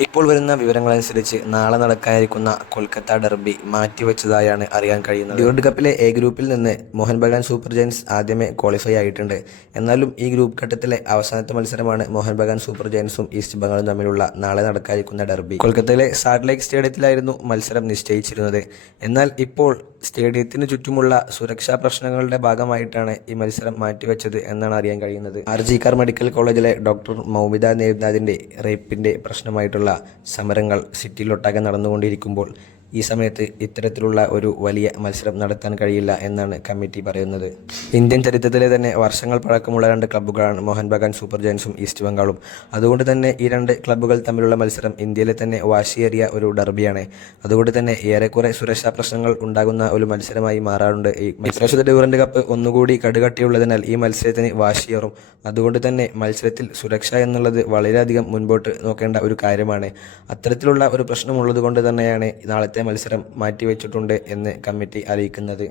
ഇപ്പോൾ വരുന്ന വിവരങ്ങളനുസരിച്ച് നാളെ നടക്കാനിരിക്കുന്ന കൊൽക്കത്ത ഡെർബി മാറ്റിവെച്ചതായാണ് അറിയാൻ കഴിയുന്നത്. വേൾഡ് കപ്പിലെ എ ഗ്രൂപ്പിൽ നിന്ന് മോഹൻ ബഗാൻ സൂപ്പർ ജയൻസ് ആദ്യമേ ക്വാളിഫൈ ആയിട്ടുണ്ട്. എന്നാലും ഈ ഗ്രൂപ്പ് ഘട്ടത്തിലെ അവസാനത്തെ മത്സരമാണ് മോഹൻ ബഗാൻ സൂപ്പർ ജയൻസും ഈസ്റ്റ് ബംഗാളും തമ്മിലുള്ള നാളെ നടക്കാനിരിക്കുന്ന ഡെർബി. കൊൽക്കത്തയിലെ സാറ്റലൈറ്റ് സ്റ്റേഡിയത്തിലായിരുന്നു മത്സരം നിശ്ചയിച്ചിരുന്നത്. എന്നാൽ ഇപ്പോൾ സ്റ്റേഡിയത്തിന് ചുറ്റുമുള്ള സുരക്ഷാ പ്രശ്നങ്ങളുടെ ഭാഗമായിട്ടാണ് ഈ മത്സരം മാറ്റിവെച്ചത് എന്നാണ് അറിയാൻ കഴിയുന്നത്. ആർ ജി മെഡിക്കൽ കോളേജിലെ ഡോക്ടർ മൗമിത നേവ്നാഥിന്റെ റേപ്പിന്റെ പ്രശ്നമായിട്ടുള്ള സമരങ്ങൾ സിറ്റിയിലൊട്ടാകെ നടന്നുകൊണ്ടിരിക്കുമ്പോൾ ഈ സമയത്ത് ഇത്തരത്തിലുള്ള ഒരു വലിയ മത്സരം നടത്താൻ കഴിയില്ല എന്നാണ് കമ്മിറ്റി പറയുന്നത്. ഇന്ത്യൻ ചരിത്രത്തിലെ തന്നെ വർഷങ്ങൾ പഴക്കമുള്ള രണ്ട് ക്ലബ്ബുകളാണ് മോഹൻ ബഗാൻ സൂപ്പർ ജയൻസും ഈസ്റ്റ് ബംഗാളും. അതുകൊണ്ട് തന്നെ ഈ രണ്ട് ക്ലബ്ബുകൾ തമ്മിലുള്ള മത്സരം ഇന്ത്യയിലെ തന്നെ വാശിയേറിയ ഒരു ഡർബിയാണ് അതുകൊണ്ട് തന്നെ ഏറെക്കുറെ സുരക്ഷാ പ്രശ്നങ്ങൾ ഉണ്ടാകുന്ന ഒരു മത്സരമായി മാറാറുണ്ട് ഈ ഇപ്രാവശ്യത്തെ ഡ്യൂറന്റ് കപ്പ് ഒന്നുകൂടി കടുകട്ടിയുള്ളതിനാൽ ഈ മത്സരത്തിന് വാശിയേറും. അതുകൊണ്ട് തന്നെ മത്സരത്തിൽ സുരക്ഷ എന്നുള്ളത് വളരെയധികം മുൻപോട്ട് നോക്കേണ്ട ഒരു കാര്യമാണ്. അത്തരത്തിലുള്ള ഒരു പ്രശ്നമുള്ളത് കൊണ്ട് തന്നെയാണ് നാളത്തെ മത്സരം മാറ്റിവെച്ചിട്ടുണ്ട് എന്ന് കമ്മിറ്റി അറിയിക്കുന്നത്.